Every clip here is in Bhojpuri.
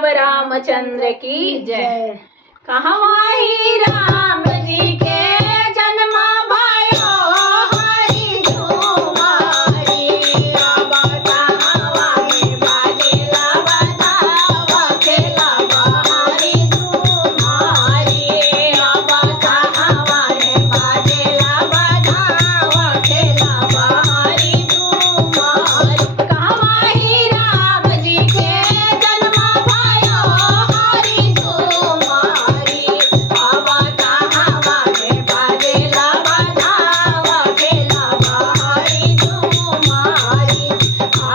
अब रामचंद्र की जय। कहवाई राम जी के जन्म भयो हरि झूमारी, अब कहवा में बाजेला बधावा खेला हरि झूमारी, अब कहवा में बाजेला बधावा खेला हरि झूमारी। कहवाई राम जी के जन्म भयो हरि झूमारी, अब कहवा में बाजेला बधावा खेला हरि झूमारी,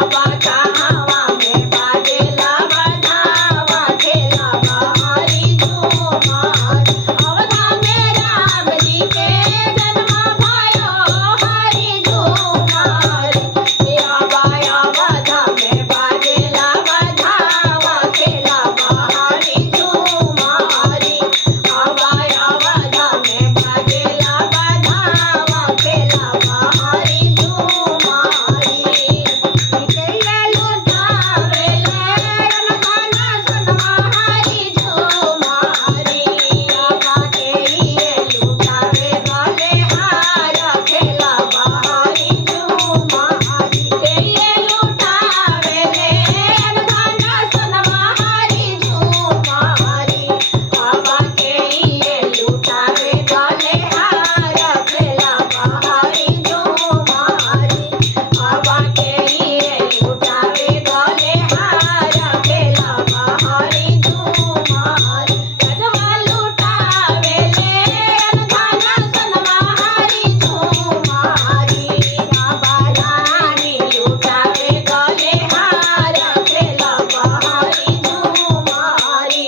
अब कहवा में बाजेला बधावा खेला हरि झूमारी। अवधा में राम जी के जन्म भयो हरि झूमारी, अब अवधा में बाजेला बधावा खेला हरि झूमारी, अब अवधा में बाजेला बधावा खेला हरि झूमारी। कैले लुटावे ले अनधन सुनवा हरि झूमारी, अब केलिए लुटावे गले हार खेला हरि झूमारी। कैले लुटावे ले अनधन सुनवा हरि झूमारी, अब केलिए लुटावे गले हार खेला हरि झूमारी, अब केलिए लुटावे गले हार खेला हरि झूमारी। गजवा लुटावे ले अनधन सुनवा हरि झूमारी, अब रानी लुटावे गले हार खेला हरि झूमारी,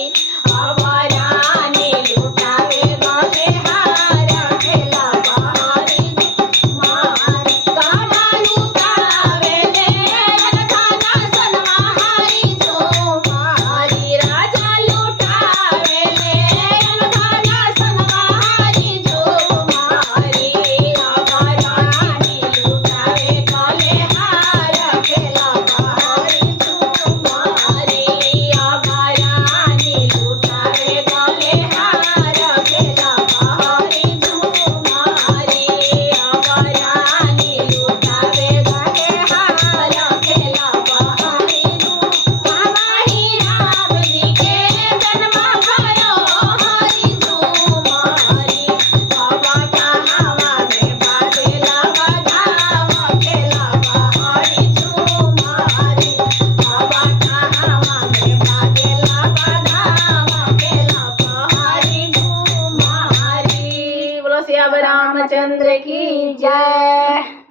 अब रानी लुटावे गले हार खेला हरि झूमारी। कान्हा लुटावे ले अनधन सुनवा हरि झूमारी, राजा लुटावे ले अनधन सुनवा हरि झूमारी, अब रानी लुटावे गले हार खेला हरि झूमारी, अब रानी लुटावे गले हार खेला हरि झूमारी, अब रानी लुटावे गले हार खेला हरि झूमारी। राम जी के जन्म भयो हरि झूमारी, अब कहवा में बाजेला बधावा खेला हरि झूमारी, अब कहवा में बाजेला बधावा खेला हरि झूमारी। बोलो श्री अब रामचंद्र की जय।